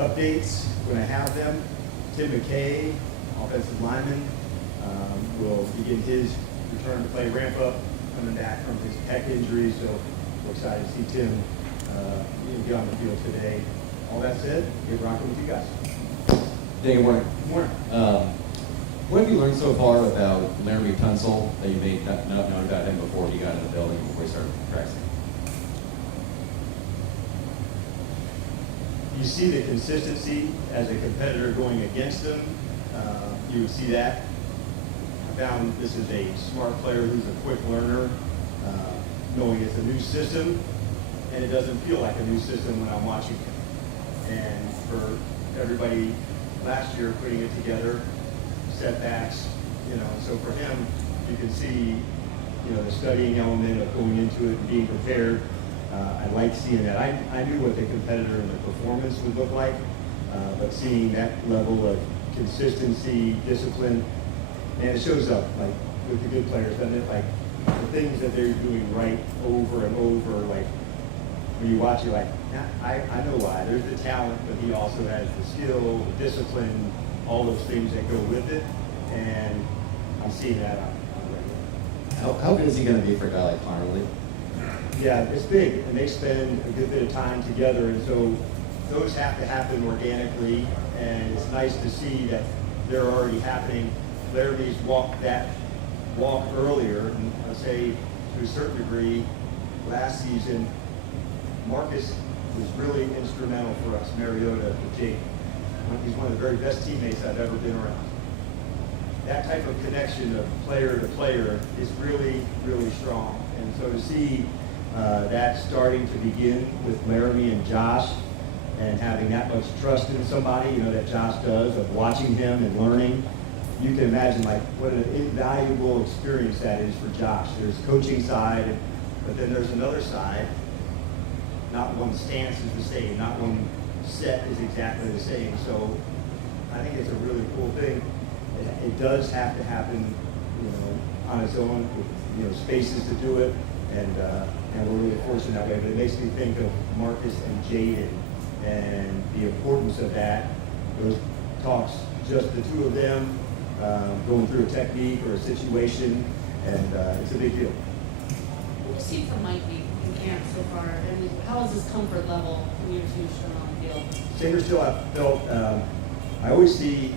updates when I have them. Tim McKay, offensive lineman, will begin his return to play, ramp up, coming back from his pec injury. So we're excited to see Tim get on the field today. All that said, get rocking with you guys. Dan, good morning. Good morning. What have you learned so far about Laramie Tunel that you may not known about him before he got in the building, before he started practicing? You see the consistency as a competitor going against him. You would see that. I found this is a smart player who's a quick learner, knowing it's a new system, and it doesn't feel like a new system when I'm watching him. And for everybody last year putting it together, setbacks, so for him, you can see, the studying element of going into it and being prepared. I like seeing that. I knew what the competitor and the performance would look like, but seeing that level of consistency, discipline, and it shows up, like, with the good players, doesn't it? Like, the things that they're doing right over and over, like, when you watch, you're like, I know why. There's the talent, but he also has the skill, the discipline, all those things that go with it, and I'm seeing that on regular. How good is he going to be for a guy like Connolly? Yeah, it's big, and they spend a good bit of time together, and so those have to happen organically, and it's nice to see that they're already happening. Laramie's walked that walk earlier, and I'll say to a certain degree, last season, Marcus was really instrumental for us, Mariota with Jake. He's one of the very best teammates I've ever been around. That type of connection of player to player is really, really strong. And so to see that starting to begin with Laramie and Josh and having that much trust in somebody, that Josh does, of watching him and learning, you can imagine like what an invaluable experience that is for Josh. There's coaching side, but then there's another side. Not one stance is the same, not one set is exactly the same. So I think it's a really cool thing. It does have to happen, on its own, with, spaces to do it, and we're really fortunate that way. But it makes me think of Marcus and Jaden and the importance of that. Those talks, just the two of them, going through a technique or a situation, and it's a big deal. What do you see from Mikey in camp so far? And how is his comfort level when you're two shown on the field? Same still, I felt, I always see,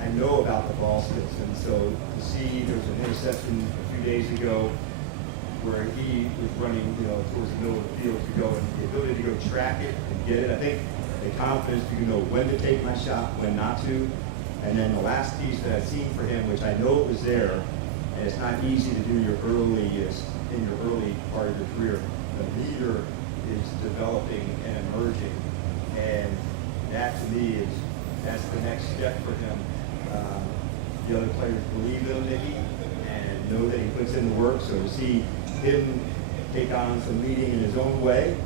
I know about the ball skills, and so to see there was an interception a few days ago where he was running, towards the middle of the field to go, and the ability to go track it and get it. I think the confidence to know when to take my shot, when not to. And then the last piece that I've seen for him, which I know it was there, and it's not easy to do in your early part of your career. The leader is developing and emerging, and that to me that's the next step for him. The other players believe in him maybe and know that he puts in the work. So to see him take on some leading in his own way,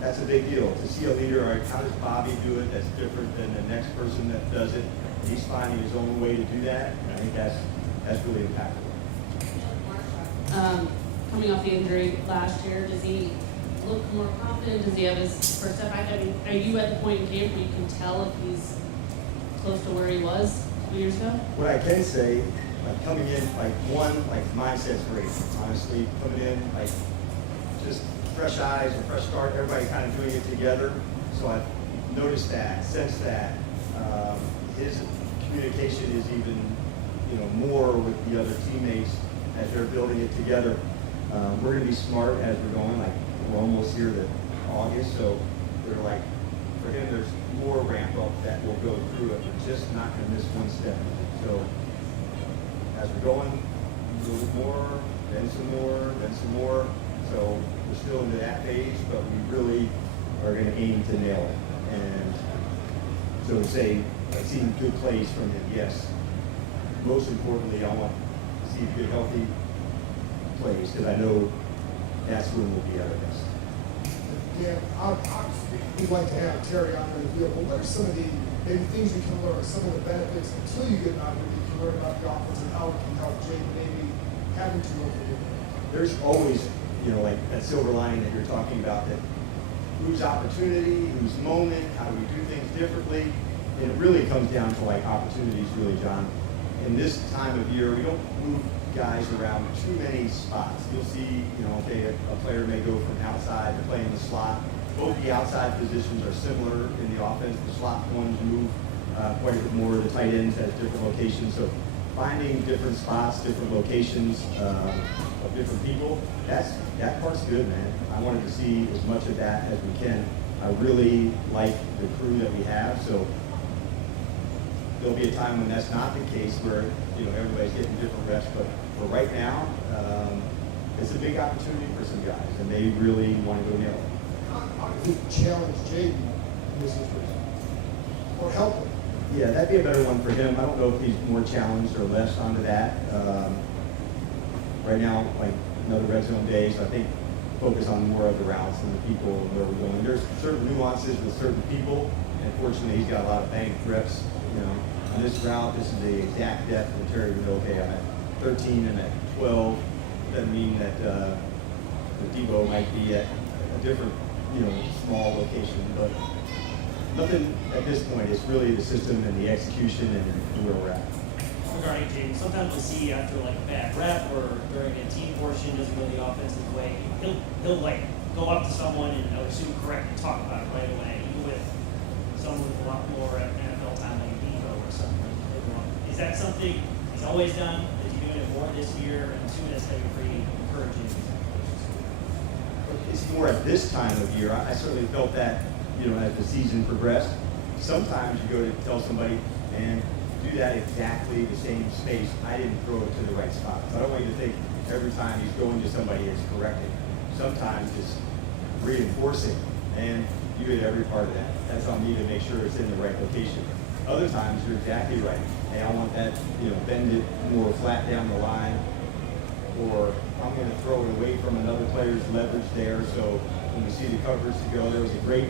that's a big deal. To see a leader, all right, how does Bobby do it? That's different than the next person that does it. He's finding his own way to do that, and I think that's really impactful. Coming off the injury last year, does he look more confident? Does he have his first step back? I mean, are you at the point in camp where you can tell if he's close to where he was 2 years ago? What I can say, like coming in, mindset's great. Honestly, coming in, just fresh eyes and fresh start, everybody kind of doing it together. So I've noticed that, sensed that. His communication is even, more with the other teammates as they're building it together. We're going to be smart as we're going. We're almost here to August, so we're for him, there's more ramp up that will go through it. We're just not going to miss one step. So as we're going, a little bit more, then some more, then some more. So we're still into that phase, but we really are going to aim to nail it. And so to say, I've seen good plays from him, yes. Most importantly, I want to see good, healthy plays, because I know that's when we'll be at our best. Yeah, obviously we'd like to have Terry out there in the field, but what are some of the maybe things you can learn, some of the benefits until you get out there that you can learn about the offense and how it can help Jake maybe having to go for it? There's always, that silver lining that you're talking about, that whose opportunity, whose moment, how we do things differently. And it really comes down to like opportunities, really, John. In this time of year, we don't move guys around too many spots. You'll see, okay, a player may go from outside to play in the slot. Both the outside positions are similar in the offense. The slot ones move quite a bit more. The tight ends has different locations. So finding different spots, different locations of different people, that part's good, man. I wanted to see as much of that as we can. I really like the crew that we have. So there'll be a time when that's not the case, where everybody's getting different reps. But for right now, it's a big opportunity for some guys, and they really want to go nail it. How do you challenge Jaden in this situation? Or help him? Yeah, that'd be a better one for him. I don't know if he's more challenged or less onto that. Right now, like another red zone day, so I think focus on more of the routes and the people and where we're going. There's certain nuances with certain people, and fortunately he's got a lot of banked reps. On this route, this is the exact depth, and Terry would know, okay, I'm at 13 and at 12. Doesn't mean that the Debo might be at a different, small location, but nothing at this point. It's really the system and the execution and where we're at. Regarding Jaden, sometimes we'll see after like a bad rep or during a team portion, doesn't go the offensive way, he'll like go up to someone and I would assume correct and talk about it right away, even with someone with a lot more NFL time like Debo or something. Is that something he's always done? Is he doing it more this year? And two, that's going to be pretty encouraging. It's more at this time of year. I certainly felt that, as the season progressed. Sometimes you go to tell somebody, and do that exactly the same space. I didn't throw it to the right spot. So I don't want you to think every time he's going to somebody it's correcting. Sometimes it's reinforcing, and you get every part of that. That's on me to make sure it's in the right location. Other times you're exactly right. Hey, I want that, bend it more flat down the line, or I'm going to throw it away from another player's leverage there. So when we see the coverage to go, there was a great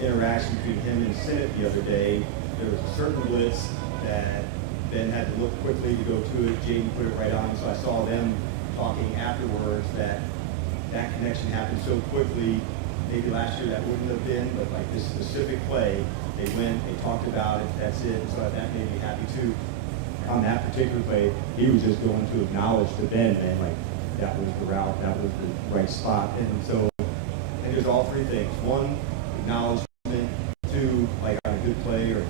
interaction between him and Sinnott the other day. There was a certain blitz that Ben had to look quickly to go to it. Jaden put it right on. So I saw them talking afterwards that connection happened so quickly. Maybe last year that wouldn't have been, but like this specific play, they went, they talked about it, that's it. So that made me happy too. On that particular play, he was just going to acknowledge to Ben, man, like that was the route, that was the right spot. And so, and there's all three things. One, acknowledgement. Two, like on a good play, or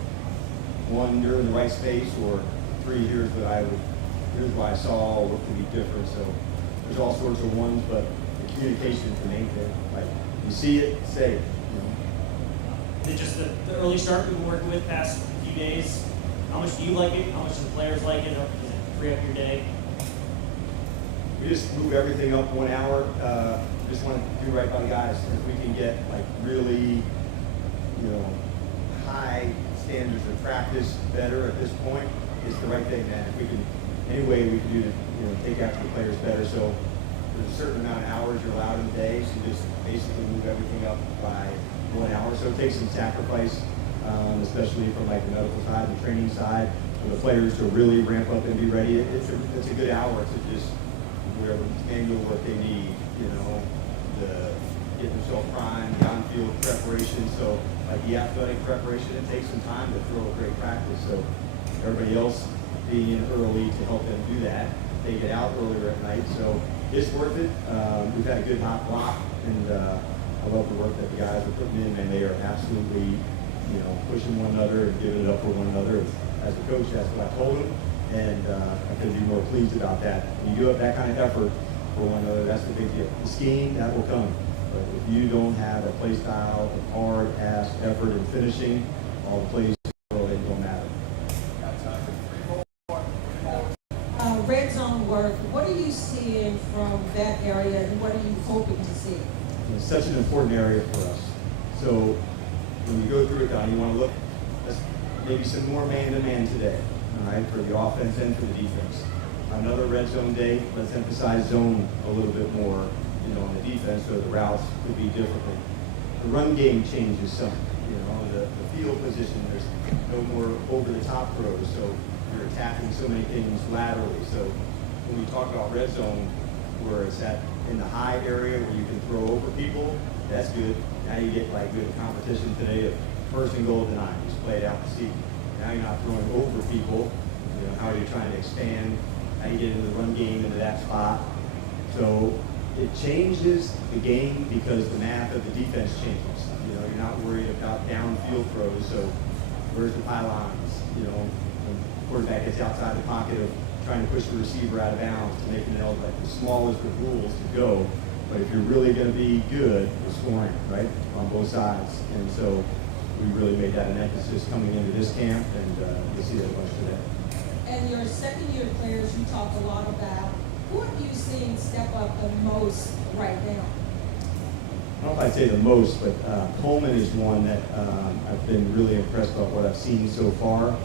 one, you're in the right space, or three, here's what I saw, what could be different. So there's all sorts of ones, but the communication is the main thing. Like you see it, say it. Is it just the early start we've been working with past few days? How much do you like it? How much do the players like it? Does it free up your day? We just move everything up 1 hour. Just want to do right by the guys. If we can get like really, high standards of practice better at this point, it's the right thing, man. If we can, any way we can do to, take after the players better. So there's a certain amount of hours you're allowed in the day, so you just basically move everything up by 1 hour. So it takes some sacrifice, especially from like the medical side, the training side, for the players to really ramp up and be ready. It's a good hour to just whatever manual work they need, the get themselves primed, downfield preparation. So like the athletic preparation, it takes some time to throw a great practice. So everybody else being in early to help them do that. They get out earlier at night, so it's worth it. We've had a good hot block, and I love the work that the guys are putting in, and they are absolutely, pushing one another and giving it up for one another. As a coach, that's what I told them, and I couldn't be more pleased about that. When you do have that kind of effort for one another, that's the big deal. The scheme, that will come. But if you don't have a play style of hard ass effort and finishing, all the plays they don't matter. Red zone work, what are you seeing from that area, and what are you hoping to see? It's such an important area for us. So when you go through it, Don, you want to look, maybe some more man-to-man today, all right, for the offense and for the defense. Another red zone day, let's emphasize zone a little bit more, on the defense, so the routes could be differently. The run game changes some, the field position, there's no more over-the-top throws, so you're attacking so many things laterally. So when we talk about red zone, where it's in the high area where you can throw over people, that's good. Now you get like with competition today of first and goal denied, just play it out to sea. Now you're not throwing over people. You know, how are you trying to expand? How you get into the run game into that spot? So it changes the game because the math of the defense changes. You know, you're not worried about downfield throws. So where's the pylons? You know, when the quarterback gets outside the pocket of trying to push the receiver out of bounds to make it like the smallest of rules to go. But if you're really going to be good, it's scoring, right, on both sides. And so we really made that an emphasis coming into this camp, and you'll see that a bunch today. And your second-year players, you talked a lot about. Who have you seen step up the most right now? I don't know if I'd say the most, but Coleman is one that I've been really impressed by what I've seen so far.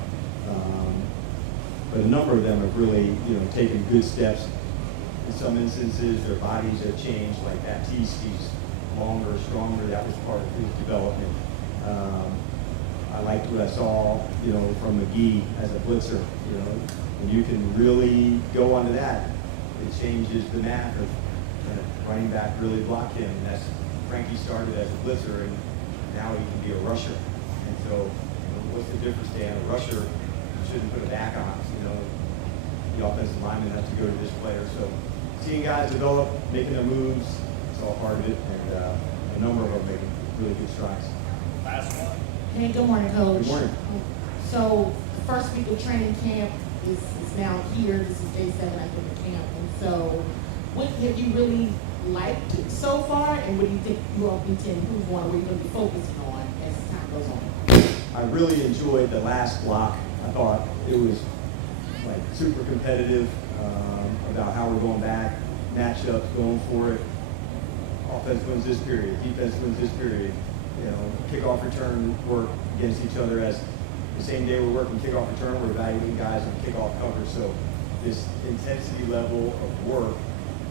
But a number of them have really, taken good steps. In some instances, their bodies have changed, like Baptiste, he's longer, stronger. That was part of his development. I liked what I saw, from McGee as a blitzer. And you can really go onto that. It changes the math of running back really block him. And that's Frankie started as a blitzer, and now he can be a rusher. And so, what's the difference, Dan? A rusher shouldn't put a back on. The offensive lineman has to go to this player. So, seeing guys develop, making their moves, it's all part of it, and a number of them making really good strides. Last one. Hey, good morning, Coach. Good morning. So, the first week of training camp is now here. This is day 7 after the camp. And so, what have you really liked so far, and what do you think you all need to improve on, what are you going to be focusing on as time goes on? I really enjoyed the last block. I thought it was like super competitive about how we're going back, matchups, going for it. Offense wins this period, defense wins this period. Kickoff return work against each other. As the same day we're working kickoff return, we're evaluating guys on kickoff cover. So this intensity level of work,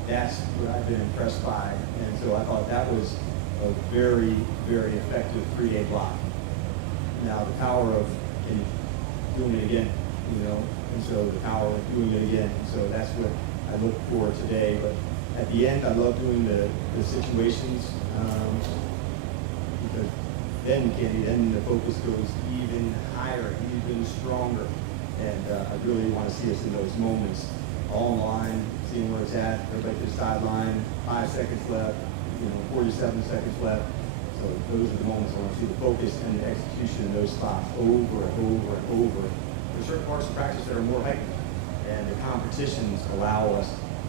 that's what I've been impressed by. And so I thought that was a very, very effective 3-day block. Now the power of doing it again, and so the power of doing it again. So that's what I look for today. But at the end, I love doing the situations because then the focus goes even higher, even stronger. And I really want to see us in those moments, all in line, seeing where it's at, everybody to the sideline, 5 seconds left, 47 seconds left. So those are the moments I want to see the focus and the execution in those spots over and over and over. There's certain parts of practice that are more heightened, and the competitions allow us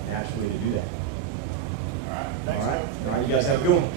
naturally to do that. All right. Thanks. All right, you guys have a good one.